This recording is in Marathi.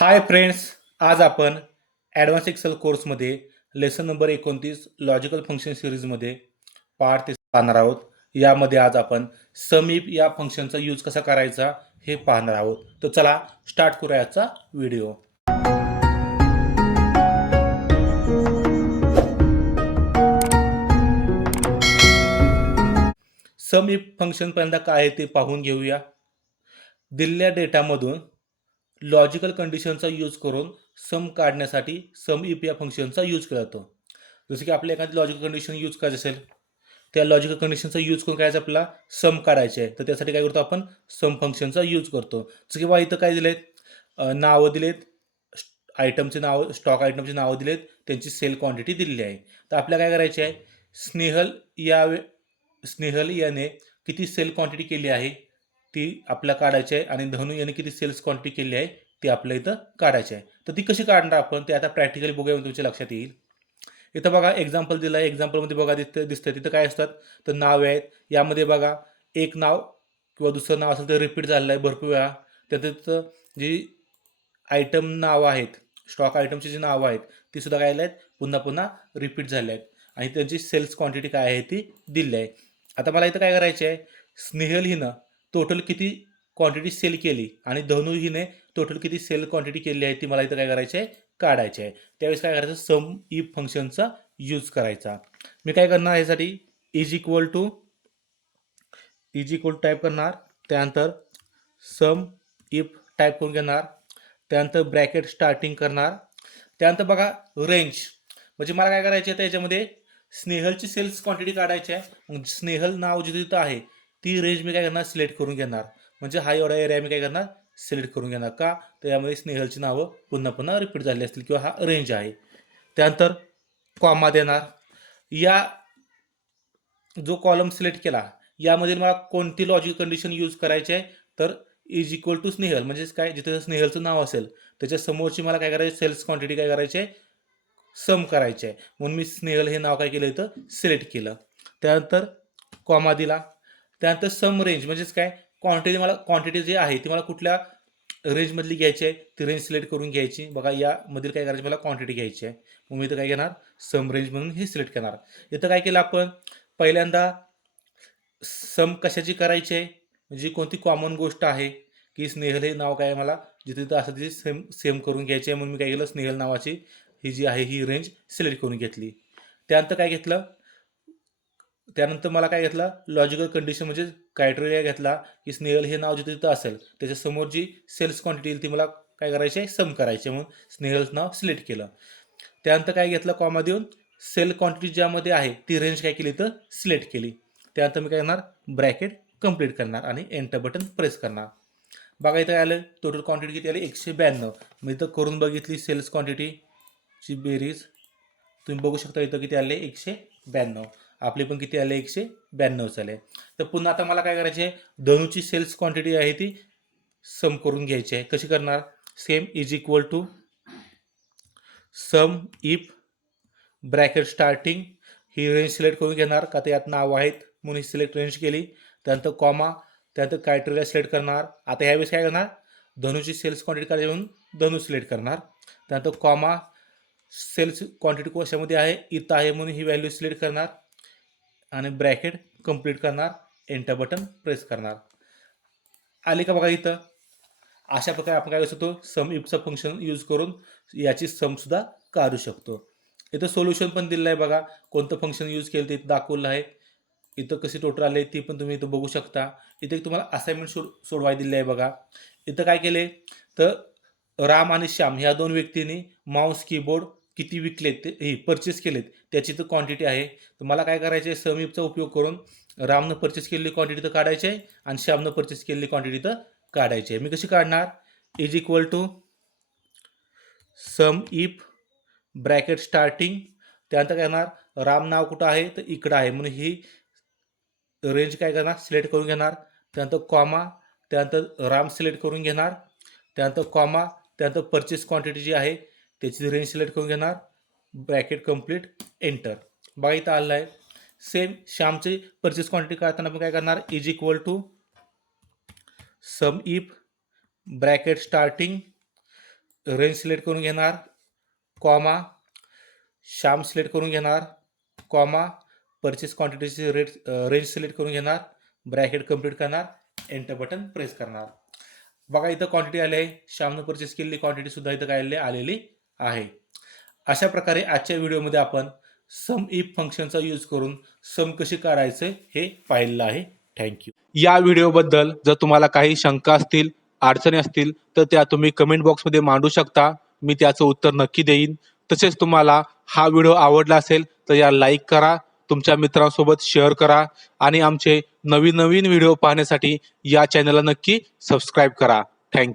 हाय फ्रेंड्स आज आपण ॲडव्हान्स एक्सेल कोर्समध्ये लेसन नंबर एकोणतीस लॉजिकल फंक्शन सिरीजमध्ये पार्ट ते पाहणार आहोत. यामध्ये आज आपण समीप या फंक्शनचा यूज कसा करायचा हे पाहणार आहोत. तर चला स्टार्ट करूया आजचा व्हिडिओ समीप फंक्शन पहिल्यांदा काय आहे ते पाहून घेऊया. दिलेल्या डेटामधून लॉजिकल कंडिशनचा यूज करून सम काढण्यासाठी सम इफ या फंक्शनचा यूज केला जातो. जसं की आपल्या एखादी लॉजिकल कंडिशन यूज करायचं असेल त्या लॉजिकल कंडिशनचा यूज करून करायचं आपला सम काढायचे आहे. तर त्यासाठी काय करतो आपण? सम फंक्शनचा यूज करतो. जसं की बा इथं काय दिले आहेत नावं दिलेत. आयटमचे नावं स्टॉक आयटमचे नावं दिलेत. त्यांची सेल क्वांटिटी दिलेली आहे. तर आपल्याला काय करायचे आहे? स्नेहल या स्नेहल याने किती सेल क्वांटिटी केली आहे? ती आपल्याला काढायची आहे आणि धनु यांनी किती सेल्स क्वांटिटी केली आहे ती आपल्या इथं काढायची आहे. तर ती कशी काढणार आपण? ते आता प्रॅक्टिकली बघूया तुमच्या लक्षात येईल. इथं बघा एक्झाम्पल दिलं आहे एक्झाम्पलमध्ये बघा दिसतं दिसतं तिथं काय असतात? तर नाव आहेत. यामध्ये बघा एक नाव किंवा दुसरं नाव असेल तर रिपीट झालेलं आहे भरपूर वेळा. त्याचं जी आयटम नावं आहेत स्टॉक आयटमची जी नावं आहेत ती सुद्धा काय आहेत पुन्हा पुन्हा रिपीट झाले आहेत. आणि त्यांची सेल्स क्वांटिटी काय आहे ती दिली आहे. आता मला इथं काय करायचं आहे स्नेहल हिनं टोटल किती क्वांटिटी सेल केली? आणि धनु हिने टोटल किती सेल क्वांटिटी केली आहे? ती मला इथं काय करायची आहे? काढायची आहे. त्यावेळेस काय करायचं? सम इफ फंक्शनचा यूज करायचा. मी काय करणार यासाठी? Is equal to is equal type करणार. त्यानंतर सम इफ टाईप करून घेणार. त्यानंतर ब्रॅकेट स्टार्टिंग करणार. त्यानंतर बघा रेंज म्हणजे मला काय करायचे आहे? त्याच्यामध्ये स्नेहलची सेल्स क्वांटिटी काढायची आहे. मग स्नेहल नाव जिथे तिथं आहे ती रेंज मी काय करणार? सिलेक्ट करून घेणार. म्हणजे हा एवढा एरिया मी काय करणार? सिलेक्ट करून घेणार. का? तर यामध्ये स्नेहलची नावं पुन्हा पुन्हा रिपीट झाली असतील किंवा हा रेंज आहे. त्यानंतर कॉमा देणार. या जो कॉलम सिलेक्ट केला यामध्ये मला कोणती लॉजिक कंडिशन यूज करायची आहे? तर इज इक्वल टू स्नेहल म्हणजेच काय? जिथे स्नेहलचं नाव असेल त्याच्या समोरची मला काय करायची सेल्स क्वांटिटी काय करायची आहे? सम करायची आहे. म्हणून मी स्नेहल हे नाव काय केलं इथं? सिलेक्ट केलं. त्यानंतर कॉमा दिला. त्यानंतर सम रेंज म्हणजेच काय? क्वांटिटी मला क्वांटिटी जी आहे ती मला कुठल्या रेंजमधली घ्यायची आहे ती रेंज सिलेक्ट करून घ्यायची. बघा यामधील काय करायची? मला क्वांटिटी घ्यायची आहे. मग मी इथं काय घेणार? सम रेंज म्हणून हे सिलेक्ट करणार. इथं काय केलं आपण? पहिल्यांदा सम कशाची करायची आहे? म्हणजे कोणती कॉमन गोष्ट आहे? की स्नेहल हे नाव काय आहे मला? जिथे तिथं असं तिथे सेम सेम करून घ्यायची आहे. म्हणून मी काय केलं? स्नेहल नावाची ही जी आहे ही रेंज सिलेक्ट करून घेतली. त्यानंतर काय घेतलं? त्यानंतर मला काय घेतलं? लॉजिकल कंडिशन म्हणजे क्रायटेरिया घेतला की स्नेहल हे नाव जिथे तिथं असेल त्याच्यासमोर जी सेल्स क्वांटिटी येईल ती मला काय करायची? आहे सम करायची म्हणून स्नेहल नाव सिलेक्ट केलं. त्यानंतर काय घेतलं? कॉमा देऊन सेल क्वांटिटी ज्यामध्ये आहे ती रेंज काय केली? तर सिलेक्ट केली. त्यानंतर मी काय करणार? ब्रॅकेट कंप्लीट करणार आणि एंटर बटन प्रेस करणार. बघा इथं काय आलं? टोटल क्वांटिटी किती आली? एकशे ब्याण्णव. मी इथं करून बघितली सेल्स क्वांटिटीची बेरीज. तुम्ही बघू शकता इथं किती आले? एकशे ब्याण्णव. आपले पण किती आले? एकशे ब्याण्णव आले तर पुन्हा आता मला काय करायचे आहे धनुची सेल्स क्वांटिटी आहे ती सम करून घ्यायची आहे. कशी करणार? Same is equal to sum if bracket starting he range select करून घेणार. का ते यात नाव आहेत? म्हणून ही सिलेक्ट रेंज केली. त्यानंतर कॉमा त्यानंतर क्रायटेरिया सिलेक्ट करणार. आता ह्यावेळेस काय करणार? धनुची सेल्स क्वांटिटी करायची म्हणून धनु सिलेक्ट करणार. त्यानंतर कॉमा सेल्स क्वांटिटी कशामध्ये आहे? इथं आहे म्हणून ही व्हॅल्यू सिलेक्ट करणार. आणि ब्रॅकेट कंप्लीट करणार एंटर बटन प्रेस करणार. आले का बघा इथं? अशा प्रकारे आपण काय करू शकतो? सम इफचं फंक्शन यूज करून याची समसुद्धा काढू शकतो. इथं सोल्युशन पण दिलेलं आहे बघा. कोणतं फंक्शन यूज केलं ते इथं दाखवलं आहे. इथं कशी टोटल आले ती पण तुम्ही इथं बघू शकता. इथे तुम्हाला असाइनमेंट सोड सोडवाय दिले आहे बघा. इथं काय केले तर राम आणि श्याम ह्या दोन व्यक्तींनी माऊस कीबोर्ड किती विकलेत ते हे परचेस केलेत त्याची तर क्वांटिटी आहे. तर मला काय करायचं आहे समीपचा उपयोग करून रामनं परचेस केलेली क्वांटिटी तर काढायची आहे आणि श्यामनं परचेस केलेली क्वांटिटी तर काढायची आहे. मी कशी काढणार? Is equal to sum if bracket starting त्यानंतर काय करणार? राम नाव कुठं आहे? तर इकडं आहे. म्हणून ही रेंज काय करणार? सिलेक्ट करून घेणार. त्यानंतर कॉमा त्यानंतर राम सिलेक्ट करून घेणार. त्यानंतर कॉमा त्यानंतर परचेस क्वांटिटी जी आहे त्याची रेंज सिलेक्ट करून घेणार. ब्रॅकेट कंप्लीट एंटर बघा इथं आलं आहे सेम श्यामची परचेस क्वांटिटी काढताना आपण काय करणार? Is equal to sum if bracket starting range select करून घेणार कॉमा श्याम सिलेक्ट करून घेणार कॉमा परचेस क्वांटिटीची रेट रेंज सिलेक्ट करून घेणार ब्रॅकेट कंप्लीट करणार एंटर बटन प्रेस करणार. बघा इथं क्वांटिटी आली आहे श्यामनं परचेस केलेली क्वांटिटीसुद्धा इथं काय आलेली आहे. अशा प्रकारे आजच्या व्हिडिओमध्ये आपण सम इफ फंक्शनचा यूज करून सम कशी करायचे हे पाहिलेलं आहे. थँक्यू या व्हिडिओबद्दल जर तुम्हाला काही शंका असतील अडचणी असतील तर त्या तुम्ही कमेंट बॉक्समध्ये मांडू शकता. मी त्याचं उत्तर नक्की देईन. तसेच तुम्हाला हा व्हिडिओ आवडला असेल तर या लाईक करा तुमच्या मित्रांसोबत शेअर करा आणि आमचे नवीन नवीन व्हिडिओ पाहण्यासाठी या चॅनलला नक्की सबस्क्राईब करा. थँक्यू